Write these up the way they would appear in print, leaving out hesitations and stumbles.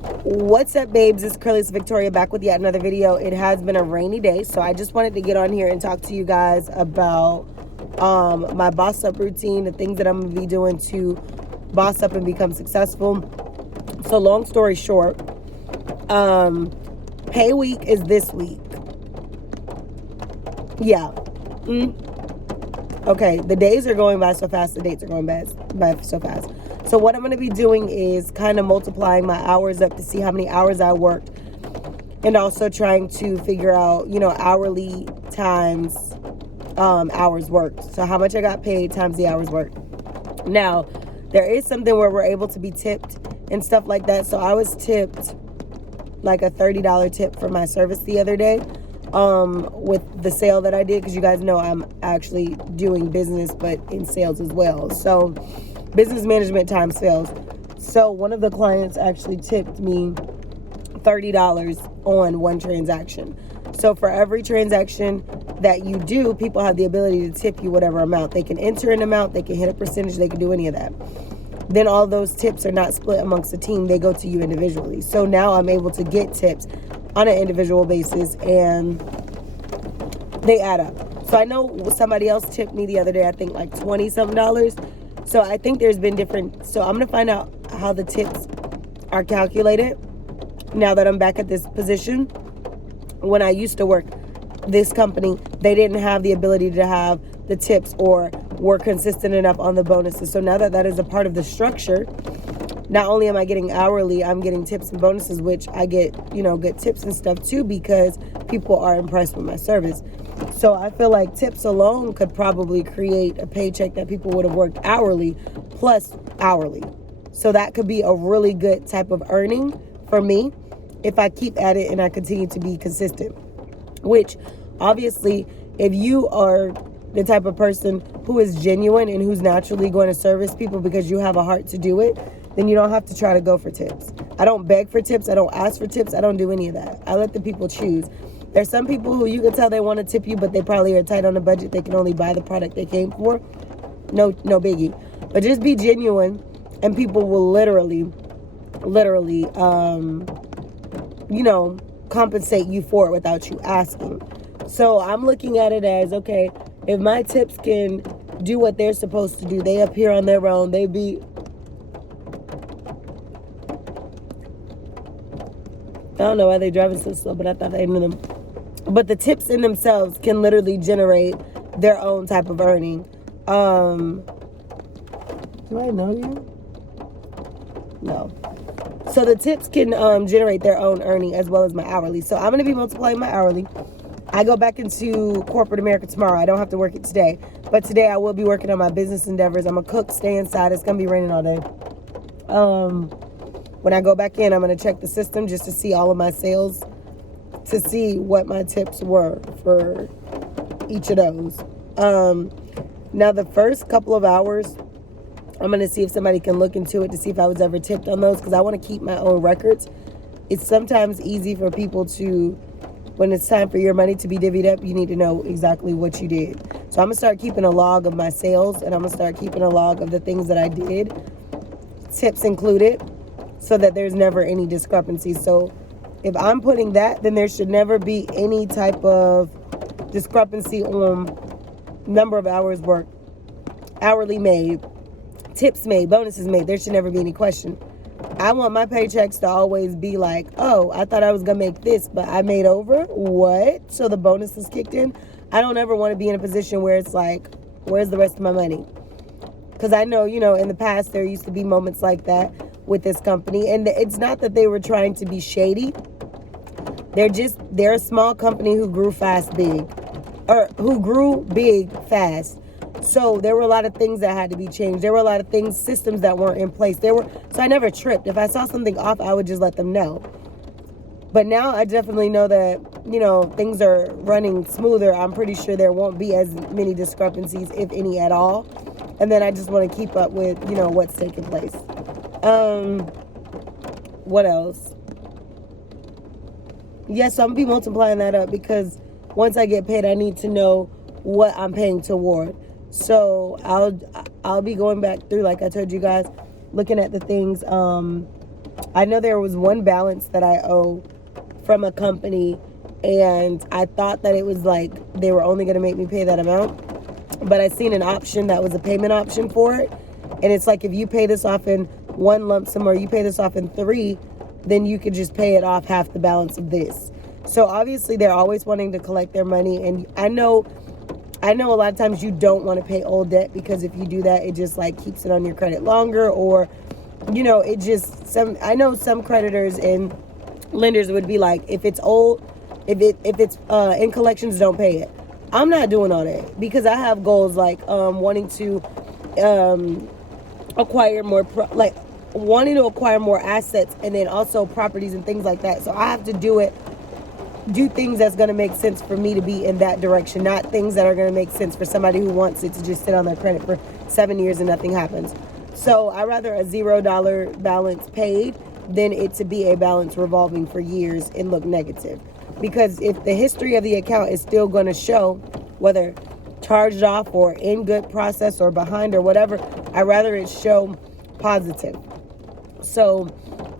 What's up, babes? It's Curly's Victoria back with yet another video. It has been a rainy day, so I just wanted to get on here and talk to you guys about my boss up routine, the things that I'm gonna be doing to boss up and become successful. So long story short, pay week is this week. Yeah. Okay, the days are going by so fast, the dates are going by so fast. So what I'm going to be doing is kind of multiplying my hours up to see how many hours I worked, and also trying to figure out, hourly times hours worked. So how much I got paid times the hours worked. Now, there is something where we're able to be tipped and stuff like that. So I was tipped like a $30 tip for my service the other day with the sale that I did, because you guys know I'm actually doing business but in sales as well. So business management times sales. So one of the clients actually tipped me $30 on one transaction. So for every transaction that you do, people have the ability to tip you whatever amount. They can enter an amount, they can hit a percentage, they can do any of that. Then all those tips are not split amongst the team, they go to you individually. So now I'm able to get tips on an individual basis, and they add up. So I know somebody else tipped me the other day, I think like $20-something. So I think there's been different. So I'm going to find out how the tips are calculated now that I'm back at this position. When I used to work this company, they didn't have the ability to have the tips or were consistent enough on the bonuses. So now that that is a part of the structure, not only am I getting hourly, I'm getting tips and bonuses, which I get, good tips and stuff too, because people are impressed with my service. So I feel like tips alone could probably create a paycheck that people would have worked hourly plus hourly. So that could be a really good type of earning for me if I keep at it and I continue to be consistent. Which, obviously, if you are the type of person who is genuine and who's naturally going to service people because you have a heart to do it, then you don't have to try to go for tips. I don't beg for tips. I don't ask for tips. I don't do any of that. I let the people choose. There's some people who you can tell they want to tip you, but they probably are tight on the budget. They can only buy the product they came for. No biggie. But just be genuine, and people will literally, compensate you for it without you asking. So I'm looking at it as, okay, if my tips can do what they're supposed to do, they appear on their own, they be... I don't know why they're driving so slow, but I thought I knew them. But the tips in themselves can literally generate their own type of earning. Do I know you? No. So the tips can generate their own earning as well as my hourly. So I'm going to be multiplying my hourly. I go back into corporate America tomorrow. I don't have to work it today. But today I will be working on my business endeavors. I'm a cook, stay inside. It's going to be raining all day. When I go back in, I'm going to check the system just to see all of my sales, to see what my tips were for each of those. Now, the first couple of hours, I'm going to see if somebody can look into it to see if I was ever tipped on those, because I want to keep my own records. It's sometimes easy for people to, when it's time for your money to be divvied up, you need to know exactly what you did. So I'm going to start keeping a log of my sales, and I'm going to start keeping a log of the things that I did, tips included, so that there's never any discrepancy. So if I'm putting that, then there should never be any type of discrepancy on number of hours worked, hourly made, tips made, bonuses made. There should never be any question. I want my paychecks to always be like, oh, I thought I was going to make this, but I made over. What? So the bonuses kicked in. I don't ever want to be in a position where it's like, where's the rest of my money? Because I know, in the past, there used to be moments like that with this company. And it's not that they were trying to be shady. They're a small company who grew big fast. So there were a lot of things that had to be changed. There were a lot of systems that weren't in place. So I never tripped. If I saw something off, I would just let them know. But now I definitely know that, things are running smoother. I'm pretty sure there won't be as many discrepancies, if any at all. And then I just want to keep up with, what's taking place. What else? Yes, so I'm going to be multiplying that up, because once I get paid, I need to know what I'm paying toward. So I'll be going back through, like I told you guys, looking at the things I know there was one balance that I owe from a company, and I thought that it was like they were only going to make me pay that amount. But I seen an option that was a payment option for it. And it's like if you pay this off in one lump sum or you pay this off in 3, then you could just pay it off half the balance of this. So obviously they're always wanting to collect their money. And I know a lot of times you don't want to pay old debt, because if you do that, it just like keeps it on your credit longer, or, you know, it just, I know some creditors and lenders would be like, if it's old, if it's in collections, don't pay it. I'm not doing all that, because I have goals like wanting to acquire more wanting to acquire more assets, and then also properties and things like that. So I have to do things that's going to make sense for me to be in that direction, not things that are going to make sense for somebody who wants it to just sit on their credit for 7 years and nothing happens. So I rather a $0 balance paid than it to be a balance revolving for years and look negative. Because if the history of the account is still going to show, whether charged off or in good process or behind or whatever, I'd rather it show positive. So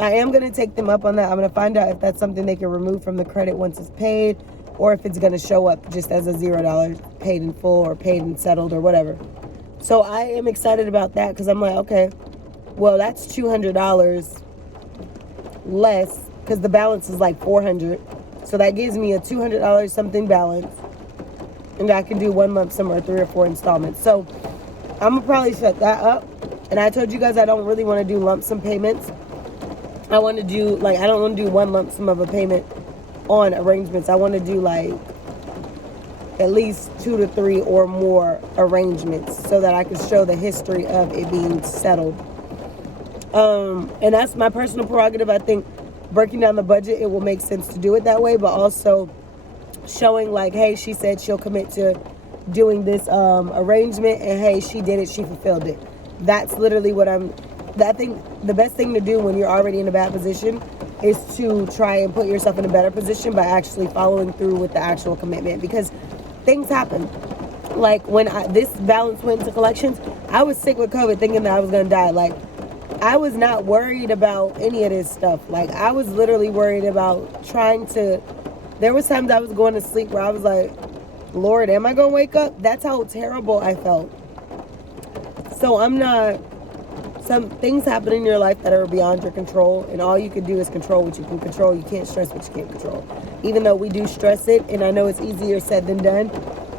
I am going to take them up on that. I'm going to find out if that's something they can remove from the credit once it's paid, or if it's going to show up just as a $0 paid in full or paid and settled or whatever. So I am excited about that, because I'm like, okay, well, that's $200 less, because the balance is like $400. So that gives me a $200 something balance, and I can do one lump sum or 3 or 4 installments. So I'm gonna probably set that up. And I told you guys I don't really want to do lump sum payments. I want to do I don't want to do one lump sum of a payment on arrangements. I want to do like at least 2 to 3 or more arrangements, so that I can show the history of it being settled. And that's my personal prerogative. I think breaking down the budget, it will make sense to do it that way, but also showing like, hey, she said she'll commit to doing this arrangement, and hey, she did it, she fulfilled it. That's literally what I think the best thing to do when you're already in a bad position is to try and put yourself in a better position by actually following through with the actual commitment, because things happen. Like when this balance went into collections, I was sick with COVID thinking that I was going to die. Like, I was not worried about any of this stuff. Like, I was literally worried about there was times I was going to sleep where I was like, Lord, am I going to wake up? That's how terrible I felt. So some things happen in your life that are beyond your control, and all you can do is control what you can control. You can't stress what you can't control. Even though we do stress it, and I know it's easier said than done,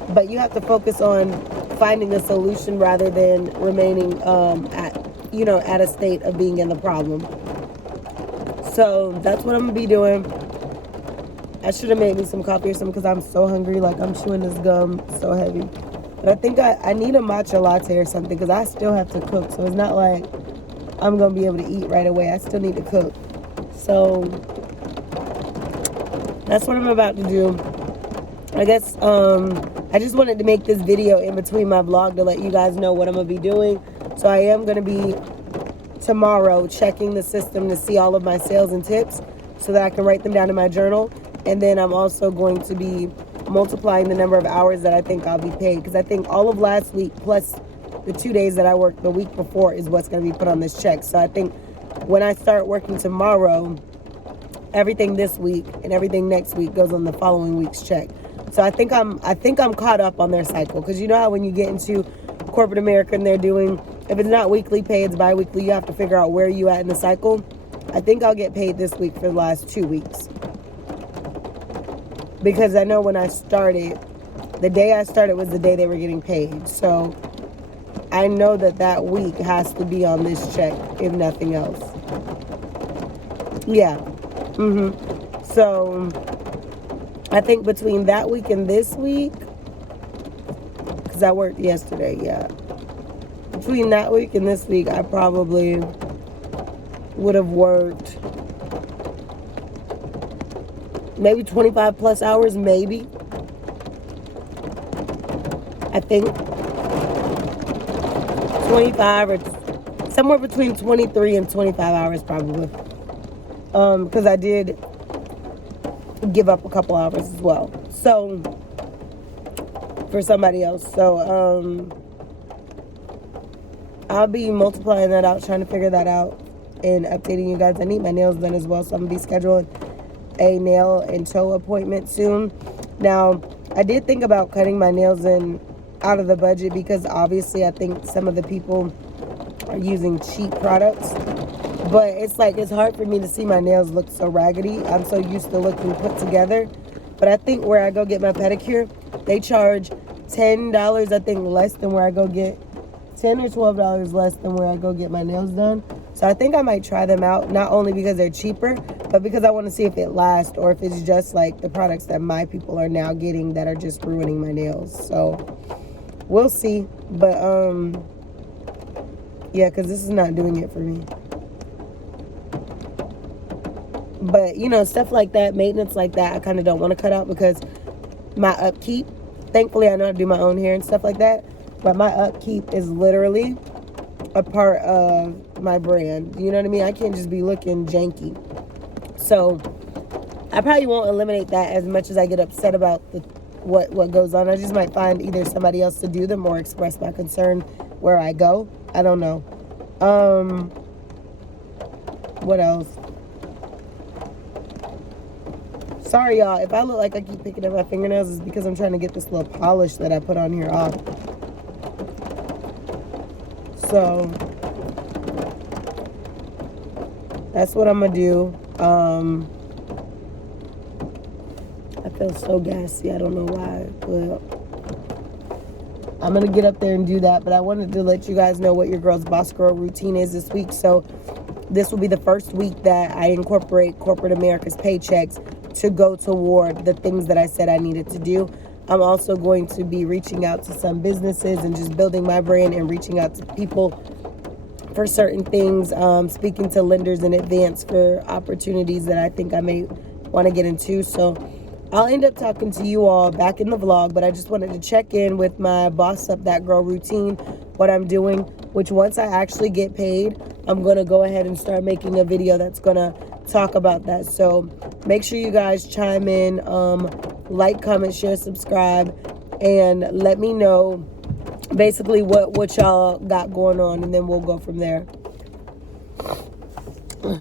but you have to focus on finding a solution rather than remaining at a state of being in the problem. So that's what I'm gonna be doing. I should have made me some coffee or something, because I'm so hungry. Like, I'm chewing this gum so heavy. But I think I need a matcha latte or something, because I still have to cook. So it's not like I'm going to be able to eat right away. I still need to cook. So that's what I'm about to do. I guess I just wanted to make this video in between my vlog to let you guys know what I'm going to be doing. So I am going to be tomorrow checking the system to see all of my sales and tips, so that I can write them down in my journal. And then I'm also going to be multiplying the number of hours that I think I'll be paid, because I think all of last week plus the 2 days that I worked the week before is what's going to be put on this check. So I think when I start working tomorrow, everything this week and everything next week goes on the following week's check. So I think I'm caught up on their cycle, because you know how when you get into corporate America and they're doing, if it's not weekly pay, it's bi-weekly, you have to figure out where you at in the cycle. I think I'll get paid this week for the last 2 weeks. Because I know when I started, the day I started was the day they were getting paid. So I know that week has to be on this check, if nothing else. Yeah. So I think between that week and this week, because I worked yesterday, yeah. Between that week and this week, I probably would have worked maybe 25 plus hours, maybe. I think 25 or somewhere between 23 and 25 hours probably. Because I did give up a couple hours as well. So, for somebody else. So, I'll be multiplying that out, trying to figure that out. and updating you guys. I need my nails done as well, so I'm going to be scheduling a nail and toe appointment soon. Now, I did think about cutting my nails in out of the budget because obviously I think some of the people are using cheap products. But it's like, it's hard for me to see my nails look so raggedy. I'm so used to looking put together. But I think where I go get my pedicure, they charge $10, I think, less than where I go get, $10 or $12 less than where I go get my nails done. So I think I might try them out, not only because they're cheaper, but because I want to see if it lasts or if it's just like the products that my people are now getting that are just ruining my nails. So we'll see. But yeah, because this is not doing it for me. But, you know, stuff like that, maintenance like that, I kind of don't want to cut out because my upkeep, thankfully I know how to do my own hair and stuff like that, but my upkeep is literally a part of my brand. You know what I mean? I can't just be looking janky. So I probably won't eliminate that as much as I get upset about what goes on. I just might find either somebody else to do them or express my concern where I go. I don't know. What else? Sorry, y'all. If I look like I keep picking up my fingernails, it's because I'm trying to get this little polish that I put on here off. So that's what I'm going to do. I feel so gassy. I don't know why. But I'm going to get up there and do that. But I wanted to let you guys know what your girl's Boss Girl routine is this week. So this will be the first week that I incorporate corporate America's paychecks to go toward the things that I said I needed to do. I'm also going to be reaching out to some businesses and just building my brand and reaching out to people for certain things, speaking to lenders in advance for opportunities that I think I may want to get into. So I'll end up talking to you all back in the vlog, but I just wanted to check in with my Boss Up That Girl routine, what I'm doing, which once I actually get paid, I'm going to go ahead and start making a video that's going to talk about that. So make sure you guys chime in, like, comment, share, subscribe, and let me know basically what y'all got going on, and then we'll go from there.